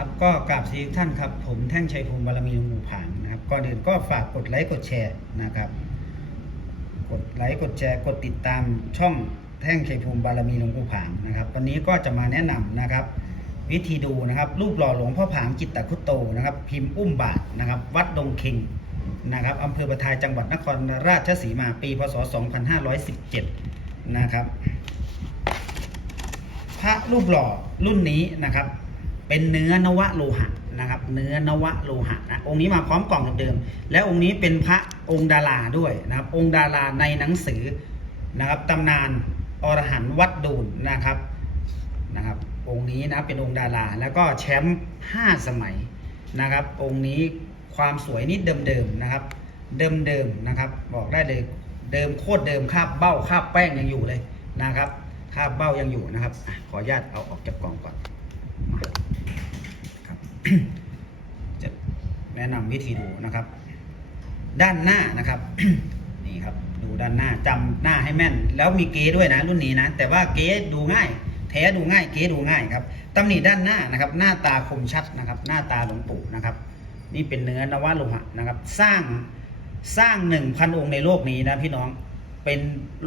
ครับก็กราบสวัสดีท่านครับ ผมแท่งชัยภูมิบารมีหลวงปู่ผางนะครับก่อนอื่นก็ฝากกดไลค์กดแชร์นะครับ กดไลค์กดแชร์กดติดตามช่องแท่งชัยภูมิบารมีหลวงปู่ผางนะครับ วันนี้ก็จะมาแนะนำนะครับ วิธีดูนะครับรูปหล่อหลวงพ่อผางจิตตคุตโตนะครับ พิมพ์อุ้มบาทนะครับ วัดดงคิงนะครับอำเภอประทายจังหวัดนครราชสีมาปีพศ 2517 นะครับ พระรูปหล่อรุ่นนี้นะครับ เป็นเนื้อนวโลหะนะครับ เนื้อนวโลหะนะองค์นี้มาพร้อมกล่องเดิม และองค์นี้เป็นพระองค์ดาราด้วยนะครับ องค์ดาราในหนังสือนะครับตำนานอรหันต์วัดดูนนะครับนะครับ องค์นี้นะเป็นองค์ดาราแล้วก็แชมป์5สมัยนะครับ องค์นี้ความสวยนี่เดิมๆนะครับ เดิมๆนะครับ บอกได้เลยเดิมโคตรเดิมคาบเบ้าคาบแป้งยังอยู่เลยนะครับคาบเบ้ายังอยู่นะครับขออนุญาตเอาออกจากกล่องก่อนมา จะแนะนำวิธีดูนะครับ ด้านหน้านะครับ นี่ครับ ดูด้านหน้าจำหน้าให้แม่น แล้วมีเก๊ด้วยนะ รุ่นนี้นะ แต่ว่าเก๊ดูง่าย แท้ดูง่าย เก๊ดูง่ายครับตำหนิด้านหน้านะครับ หน้าตาคมชัดนะครับ หน้าตาหลวงปู่นะครับ นี่เป็นเนื้อนวโลหะนะครับ สร้างสร้างหนึ่งพันองค์ในโลกนี้นะพี่น้องเป็น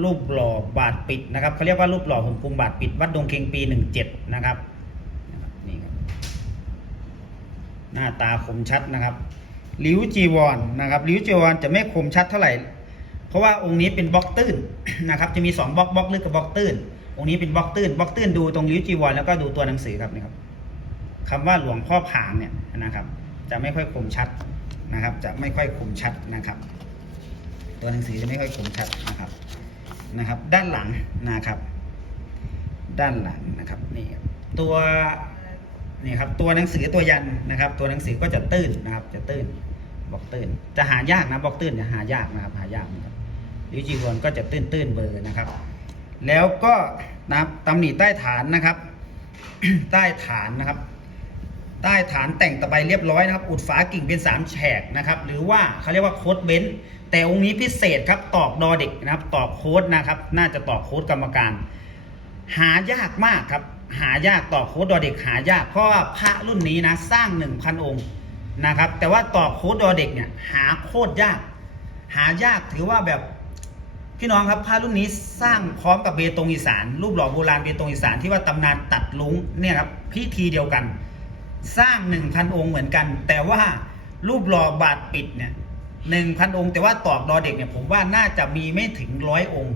รูปหล่อบาทปิดนะครับเขาเรียกว่ารูปหล่อหุ่นกุมบาทปิด วัดดงเคงปีหนึ่งเจ็ดนะครับนี่ครับ หน้าตาคมชัดนะครับริ้วจีวรนนะครับริ้วจีวรจะไม่คมชัดเท่าไหร่ เพราะว่าองค์นี้เป็นบล็อกตื้นนะครับ จะมีสองบล็อกบล็อกลึกกับบล็อกตื้น องค์นี้เป็นบล็อกตื้นบล็อกตื้นดูตรงริ้วจีวรแล้วก็ดูตัวหนังสือครับนี่ครับคำว่าหลวงพ่อผางเนี่ยนะครับ จะไม่ค่อยคมชัดนะครับ จะไม่ค่อยคมชัดนะครับ ตัวหนังสือจะไม่ค่อยคมชัดนะครับนะครับ ด้านหลังนะครับ ด้านหลังนะครับนี่ครับตัว นี่ครับตัวหนังสือตัวยันนะครับ ตัวหนังสือก็จะตื้นนะครับ จะตื้นบล็อกตื้นจะหายากนะบล็อกตื้นจะหายากนะครับหายากนะครับลิวจีวอนก็จะตื้นตื้นเบอร์นะครับ แล้วก็นะครับตำหนิใต้ฐานนะครับ ใต้ฐานนะครับ ใต้ฐานแต่งตะไบเรียบร้อยนะครับ อุดฝากิ่งเป็นสามแฉกนะครับ หรือว่าเขาเรียกว่าโค้ดเบนซ์แต่องค์นี้พิเศษครับตอกดอเด็กนะครับ ตอกโค้ดนะครับ น่าจะตอกโค้ดกรรมการ หายากมากครับ หายากต่อโค้ดดอเด็กหายากเพราะว่าพระรุ่นนี้นะสร้าง1,000องค์นะครับ แต่ว่าต่อโค้ดดอเด็กเนี่ยหาโคตรยาก หายากถือว่าแบบพี่น้องครับพระรุ่นนี้สร้างพร้อมกับเบตงอีสาน รูปหล่อโบราณเบตงอีสานที่ว่าตำนานตัดลุงเนี่ยครับพิธีเดียวกัน สร้าง1,000องค์เหมือนกัน แต่ว่ารูปหล่อบาทปิดเนี่ย1,000องค์ แต่ว่าตอกดอเด็กเนี่ยผมว่าน่าจะมีไม่ถึงร้อยองค์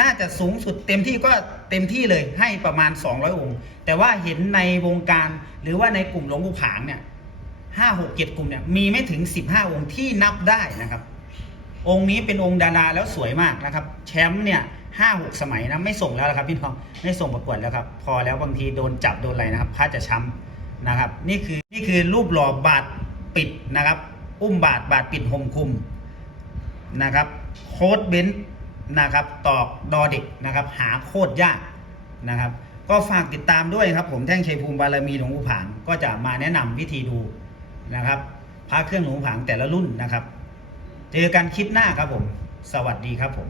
น่าจะสูงสุดเต็มที่ก็เต็มที่เลยให้ประมาณ 200 องค์ แต่ว่าเห็นในวงการหรือว่าในกลุ่มหลวงปู่ผางเนี่ยห้าหกเจ็ดกลุ่มเนี่ยมีไม่ถึง 15 องค์ที่นับได้นะครับ องค์นี้เป็นองค์ดาราแล้วสวยมากนะครับ แชมป์เนี่ยห้าหกสมัยนะไม่ส่งแล้วครับพี่น้องไม่ส่งประกวดแล้วครับ พอแล้วบางทีโดนจับโดนอะไรนะครับพระจะช้ำนะครับ นี่คือนี่คือรูปหล่อบาทปิดนะครับ อุ้มบาทบาทปิดห่มคุมนะครับโค้ดเบนซ์ นะครับ ตอกดอเด็กนะครับ หาโคตรยากนะครับ ก็ฝากติดตามด้วยครับ ผมแท่งชัยภูมิบารมีหลวงปู่ผางก็จะมาแนะนำวิธีดูนะครับพระเครื่องหลวงปู่ผางแต่ละรุ่นนะครับ เจอกันคลิปหน้าครับผม สวัสดีครับผม